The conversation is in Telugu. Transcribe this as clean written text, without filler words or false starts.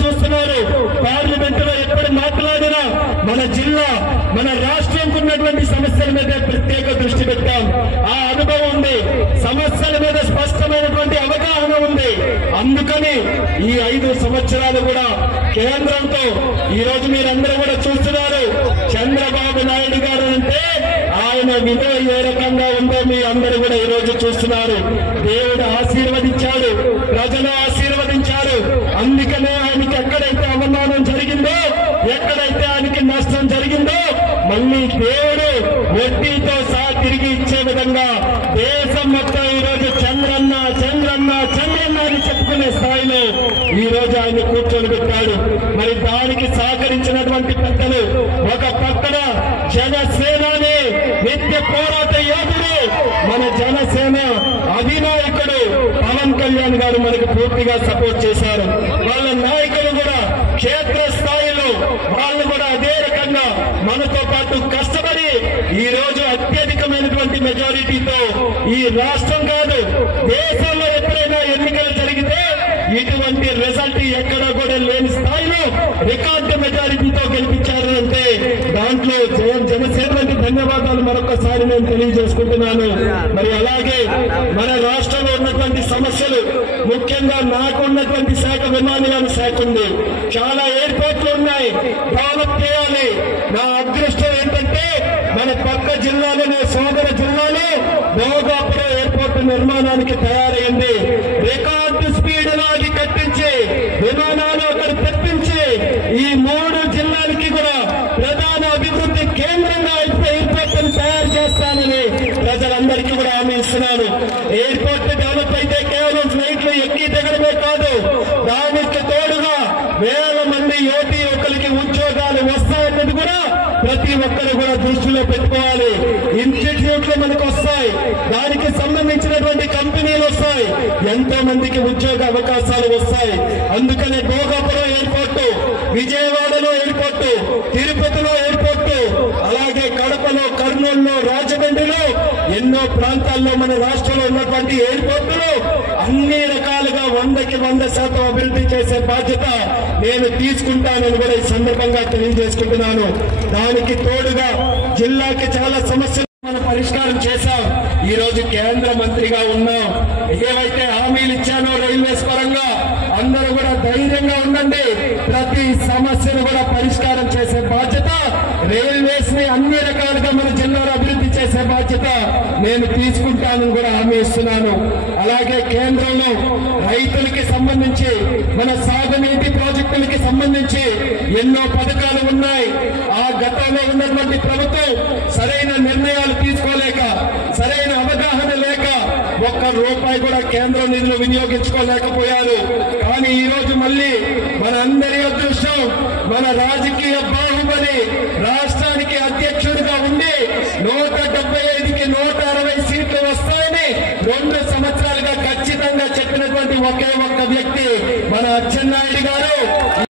చూస్తున్నారు. పార్లమెంట్ లో ఎప్పుడు మాట్లాడినా మన జిల్లా మన రాష్ట్రంకు ఉన్నటువంటి సమస్యల మీద ప్రత్యేక దృష్టి పెట్టాం. ఆ అనుభవం ఉంది, సమస్యల మీద స్పష్టమైనటువంటి అవగాహన ఉంది. అందుకని ఈ 5 సంవత్సరాలు కూడా కేంద్రంతో ఈ రోజు మీరందరూ కూడా చూస్తున్నారు. చంద్రబాబు నాయుడు గారు అంటే ఆయన విలువ ఏ రకంగా ఉందో మీ అందరూ కూడా ఈ రోజు చూస్తున్నారు. దేవుడు ఆశీర్వదించాడు, ప్రజలు ఆశీర్వదించారు. అందుకనే ఆయనకి ఎక్కడైతే అవమానం జరిగిందో, ఎక్కడైతే ఆయనకి నష్టం జరిగిందో మళ్ళీ దేవుడు వడ్డీతో సహా తిరిగి ఇచ్చే విధంగా దేశం మొత్తం ఈ రోజు చంద్రన్న చంద్రన్న చంద్రన్న అని చెప్పుకునే స్థాయిలో ఈ రోజు ఆయన కూర్చొని పెట్టాడు. మరి దానికి సహకరించినటువంటి పెద్దలు, ఒక పక్కన జనసేనని నిత్య పోరాట యోధుడు, మన జనసేన అధినాయకుడు పవన్ కళ్యాణ్ గారు మనకు పూర్తిగా సపోర్ట్ చేశారు. వాళ్ళ నాయకులు కూడా క్షేత్ర స్థాయిలో వాళ్ళు కూడా అదే రకంగా మనతో పాటు కష్టపడి ఈ రోజు అత్యధికమైనటువంటి మెజారిటీతో ఈ రాష్ట్రం కాదు దేశంలో ఎప్పుడైనా ఎన్నికలు జరిగితే ఇటువంటి రిజల్ట్ ఎక్కడా కూడా లేని స్థాయిలో రికార్డు మెజారిటీతో గెలిపించారు అంటే దాంట్లో జనసేనకి ధన్యవాదాలు మరొకసారి నేను తెలియజేసుకుంటున్నాను. మరి అలాగే మన రాష్ట్రంలో ఉన్నటువంటి సమస్యలు, ముఖ్యంగా నాకు ఉన్నటువంటి శాఖ విమానయాన శాఖ ఉంది. చాలా ఎయిర్పోర్ట్లు ఉన్నాయి, డెవలప్ చేయాలి. నా అదృష్టం ఏంటంటే మన పక్క జిల్లాలోనే సోదర జిల్లాలో భోగాపురం ఎయిర్పోర్ట్ నిర్మాణానికి తయారైంది. రికార్డు స్పీడ్ లాగి కట్టించి విమానాలు అక్కడ తెప్పించి ఈ 3 జిల్లాలకి కూడా ప్రధాన అభివృద్ధి కేంద్రంగా ఎయిర్పోర్ట్ తయారు చేస్తానని ప్రజలందరికీ కూడా హామీ ఇస్తున్నాను. ఎయిర్పోర్ట్ డెవలప్ అయితే కేవలం ఫ్లైట్లు ఎక్కి దిగడమే కాదు, దానికి తోడుగా వేల మంది యువతి యువకులకి ఉద్యోగాలు వస్తాయన్నది కూడా ప్రతి ఒక్కరు కూడా దృష్టిలో పెట్టుకోవాలి. ఇన్స్టిట్యూట్లు మనకు వస్తాయి, దానికి సంబంధించినటువంటి కంపెనీలు వస్తాయి, ఎంతో మందికి ఉద్యోగ అవకాశాలు వస్తాయి. అందుకనే భోగాపురం ఎయిర్పోర్టు, విజయవాడలో ఎయిర్పోర్టు, తిరుపతిలో ఎయిర్పోర్టు, అలాగే కడపలో, కర్నూలులో, రాజమండ్రిలో ఎన్నో ప్రాంతాల్లో మన రాష్ట్రంలో ఉన్నటువంటి ఎయిర్పోర్టులు అన్ని రకాలుగా 100కి 100% అభివృద్ధి చేసే బాధ్యత నేను తీసుకుంటానని కూడా ఈ సందర్భంగా తెలియజేసుకుంటున్నాను. దానికి తోడుగా జిల్లాకి చాలా సమస్యలు మనం పరిష్కారం చేశాం. ఈ రోజు కేంద్ర మంత్రిగా ఉన్నాం. ఏవైతే హామీలు ఇచ్చానో రైల్వేస్ పరంగా అందరూ కూడా ధైర్యంగా ఉండండి. ప్రతి సమస్యను కూడా పరిష్కారం చేసే బాధ్యత, రైల్వేస్ ని అన్ని రకాలుగా మన జిల్లాలో అభివృద్ధి చేసే బాధ్యత నేను తీసుకుంటానని కూడా హామీ ఇస్తున్నాను. అలాగే కేంద్రంలో రైతులకి సంబంధించి, మన సాగునీటి ప్రాజెక్టులకి సంబంధించి ఎన్నో పథకాలు ఉన్నాయి. ఆ గతంలో ఉన్నటువంటి ప్రభుత్వం సరైన నిర్ణయాలు తీసుకోలేక, సరైన అవగాహన లేక ₹1 కూడా కేంద్ర నిధులు వినియోగించుకోలేకపోయారు. కానీ ఈ రోజు మళ్ళీ మన అందరి అదృష్టం, మన రాజకీయ బాహుబలి రాష్ట్రానికి అధ్యక్షుడిగా ఉండి 175కి 160 సీట్లు వస్తాయని 2 సంవత్సరాలుగా ఖచ్చితంగా చెప్పినటువంటి ఒకే ఒక్క వ్యక్తి మన అచ్చెన్నాయుడు